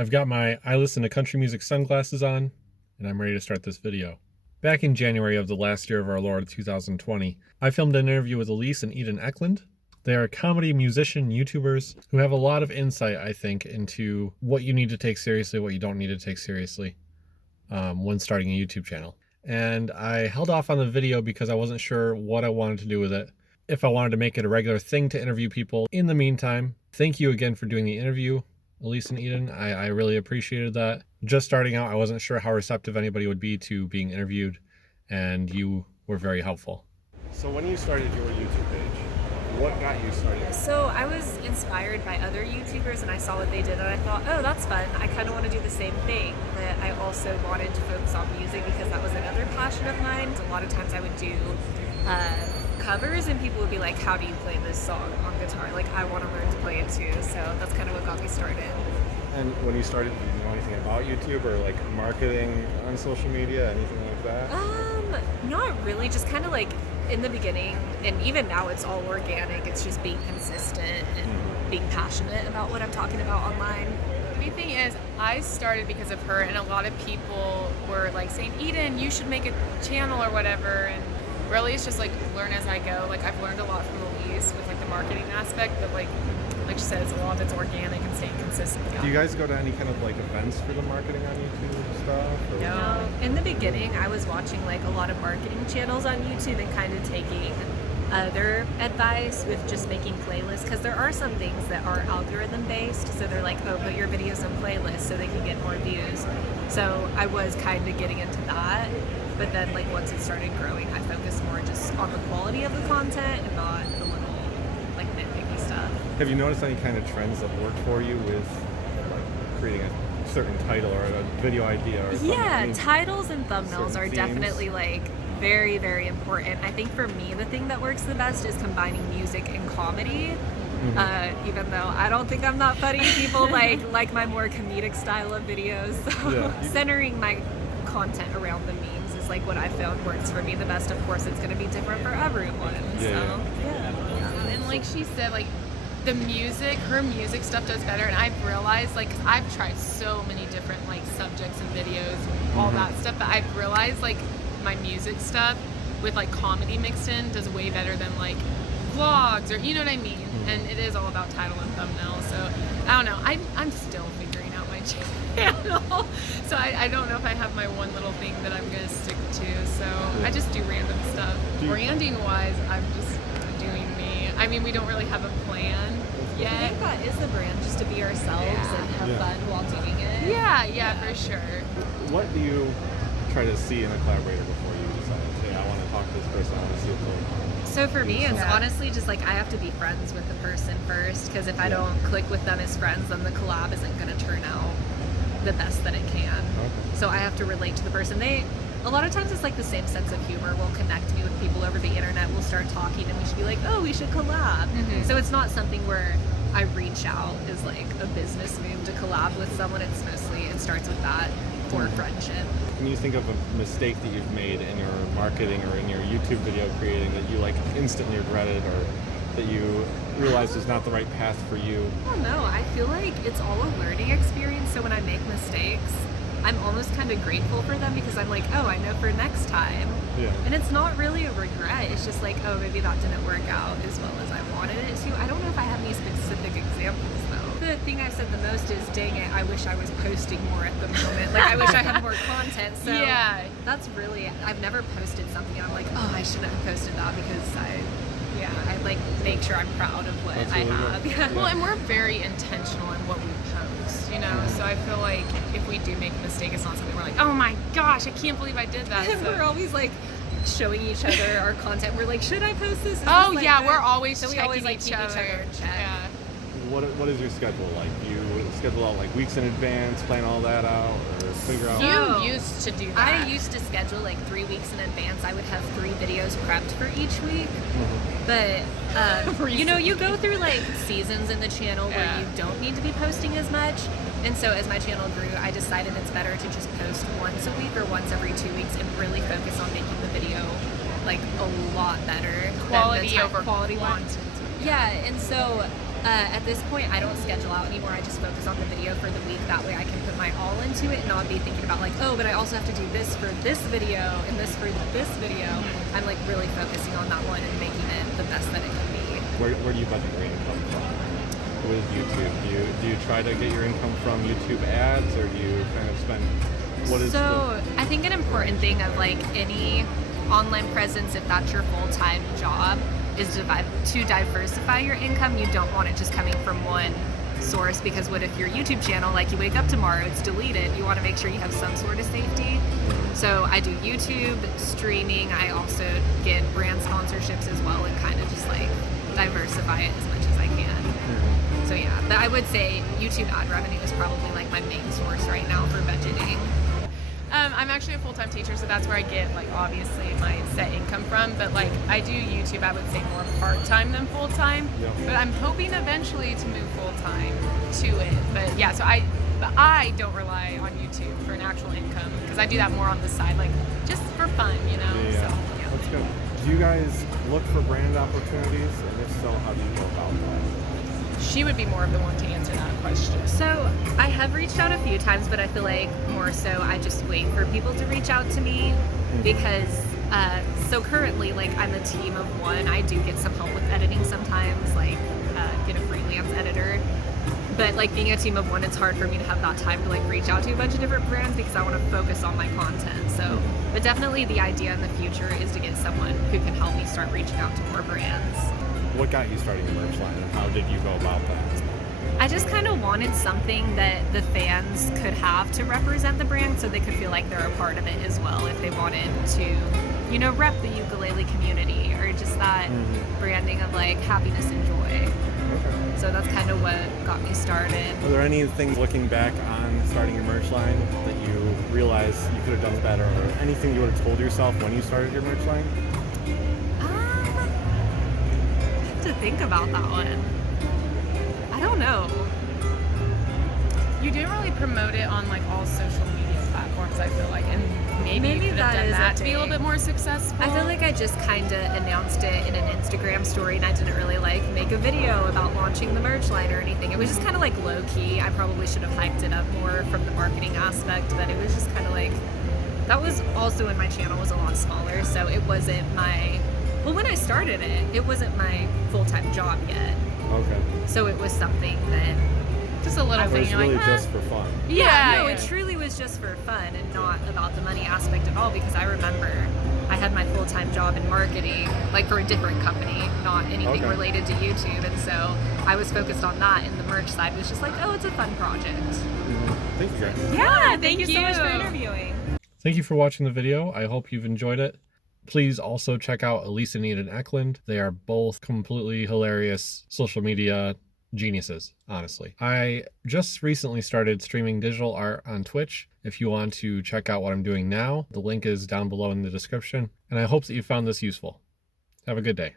I've got my I listen to country music sunglasses on, and I'm ready to start this video. Back in January of the last year of our Lord 2020, I filmed an interview with Elise and Ecklund. They are comedy musician YouTubers who have a lot of insight, I think, into what you need to take seriously, what you don't need to take seriously when starting a YouTube channel. And I held off on the video because I wasn't sure what I wanted to do with it. If I wanted to make it a regular thing to interview people. In the meantime, thank you again for doing the interview, Elise and Eden. I really appreciated that. Just starting out, I wasn't sure how receptive anybody would be to being interviewed, and you were very helpful. So when you started your YouTube page, what got you started? So I was inspired by other YouTubers and I saw what they did and I thought, oh, that's fun. I kind of want to do the same thing. But I also wanted to focus on music because that was another passion of mine. A lot of times I would do covers and people would be like, how do you play this song on guitar? Like, I want to learn to play it too. So that's kind of what got me started. And when you started, did you know anything about YouTube or like marketing on social media, anything like that? Not really, just kind of like in the beginning, and even now it's all organic. It's just being consistent and being passionate about what I'm talking about online. The main thing is I started because of her, and a lot of people were like saying, Eden, you should make a channel or whatever, and really it's just like learn as I go. Like I've learned a lot from Elise with like the marketing aspect, but like she said, a lot of it's organic and staying consistent. Do you guys go to any kind of like events for the marketing on YouTube stuff? Or? No. In the beginning, I was watching like a lot of marketing channels on YouTube and kind of taking their advice with just making playlists, because there are some things that are algorithm based, so they're like, oh, put your videos in playlists so they can get more views. So I was kind of getting into that, but then like once it started growing, I focused more just on the quality of the content and not the little like nitpicky stuff. Have you noticed any kind of trends that work for you with like creating a certain title or a video idea or something? Yeah, titles and thumbnails are themes? definitely like very, very important. I think for me, the thing that works the best is combining music and comedy. Even though I don't think I'm that funny, people like my more comedic style of videos. So Yeah. Centering my content around the memes is like what I found works for me the best. Of course, it's going to be different for everyone. Yeah. And like she said, like the music, her music stuff does better, and I've realized, like, 'cause I've tried so many different like subjects and videos, all that stuff, but I've realized like my music stuff with like comedy mixed in does way better than like vlogs, or you know what I mean. And it is all about title and thumbnail, so I don't know, I'm still figuring out my channel. So I don't know if I have my one little thing that I'm gonna stick to, so I just do random stuff. Branding wise, I'm just doing me. I mean, we don't really have a plan yet. I think that is the brand, just to be ourselves and have fun while doing it. Yeah, for sure. What do you try to see in a collaborator before you decide, hey, I want to talk to this person, I want to see if they'll... So for me, it's honestly just like I have to be friends with the person first, because if I don't click with them as friends, then the collab isn't going to turn out the best that it can. Okay. So I have to relate to the person. A lot of times it's like the same sense of humor will connect me with people over the internet. We'll start talking and we should be like, oh, we should collab. So it's not something where I reach out as like a business move to collab with someone. It's mostly, it starts with that for friendship. Can you think of a mistake that you've made in your marketing or in your YouTube video creating that you like instantly regretted, or that you realized was not the right path for you? I don't know. I feel like it's all a learning experience. So when I make mistakes, I'm almost kind of grateful for them, because I'm like, oh, I know for next time. Yeah. And it's not really a regret. It's just like, oh, maybe that didn't work out as well as I wanted it to. I don't know if I have any specific examples, though. The thing I've said the most is, dang it, I wish I was posting more at the moment. Like, I wish I had more content. So Yeah. that's really, I've never posted something and I'm like, oh, I shouldn't have posted that, because I like make sure I'm proud of what That's I really have. good. Yeah. Well, and we're very intentional in what we post, you know, so I feel like if we do make a mistake, it's not something we're like, oh my gosh, I can't believe I did that. And So. we're always like showing each other our content. We're like, should I post this? Is Oh this yeah, like we're good? always So we checking always like each keep other. each other in check. Yeah. What is your schedule like? Do you schedule out like weeks in advance, plan all that out, or figure out? No. You used to do that. I used to schedule like 3 weeks in advance. I would have 3 videos prepped for each week. But you know, you go through like seasons in the channel where you don't need to be posting as much. And so as my channel grew, I decided it's better to just post once a week or once every 2 weeks and really focus on making the video like a lot better. Quality than the over quality quantity. Yeah, and so At this point, I don't schedule out anymore. I just focus on the video for the week. That way I can put my all into it and not be thinking about like, oh, but I also have to do this for this video and this for this video. I'm like really focusing on that one and making it the best that it can be. Where do you budget your income from with YouTube? Do you try to get your income from YouTube ads, or do you kind of spend I think an important thing of like any online presence, if that's your full-time job, is to diversify your income. You don't want it just coming from one source, because what if your YouTube channel, like you wake up tomorrow, it's deleted? You want to make sure you have some sort of safety. So I do YouTube, streaming. I also get brand sponsorships as well, and kind of just like diversify it as much as I can. So yeah, but I would say YouTube ad revenue is probably like my main source right now for budgeting. I'm actually a full-time teacher, so that's where I get like obviously my set income from, but like I do YouTube, I would say more part-time than full-time. Yep. But I'm hoping eventually to move full-time to it. But yeah, so I don't rely on YouTube for an actual income, because I do that more on the side, like just for fun, you know. Yeah. So, yeah. That's good. Do you guys look for brand opportunities, and if so, how do you go about that? She would be more of the one to answer that question. So I have reached out a few times, but I feel like more so I just wait for people to reach out to me, because so currently, like, I'm a team of one. I do get some help with editing sometimes, like get a freelance editor. But like being a team of one, it's hard for me to have that time to like reach out to a bunch of different brands, because I want to focus on my content. So, but definitely the idea in the future is to get someone who can help me start reaching out to more brands. What got you starting a merch line, and how did you go about that? I just kind of wanted something that the fans could have to represent the brand, so they could feel like they're a part of it as well, if they wanted to, you know, rep the ukulele community, or just that branding of like happiness and joy. Okay. So that's kind of what got me started. Are there any things looking back on starting your merch line that you realize you could have done better, or anything you would have told yourself when you started your merch line? I have to think about that one. I don't know. You didn't really promote it on like all social media platforms, I feel like, and maybe you could have that done is that a to be a little thing. bit more successful. I feel like I just kind of announced it in an Instagram story, and I didn't really like make a video about launching the merch line or anything. It was just kind of like low key. I probably should have hyped it up more from the marketing aspect, but it was just kind of like, that was also when my channel was a lot smaller, so it wasn't well, when I started it, it wasn't my full-time job yet. Okay. So it was something that, just a little It thing. was You're really like, just for fun. yeah, no, yeah. it truly was just for fun and not about the money aspect at all, because I remember I had my full-time job in marketing, like for a different company, not anything Okay. related to YouTube, and so I was focused on that, and the merch side was just like, oh, it's a fun project. Thank you, guys. Yeah, thank you so much for you. interviewing. Thank you for watching the video. I hope you've enjoyed it. Please also check out Elise and Ecklund. They are both completely hilarious social media geniuses, honestly. I just recently started streaming digital art on Twitch. If you want to check out what I'm doing now, the link is down below in the description. And I hope that you found this useful. Have a good day.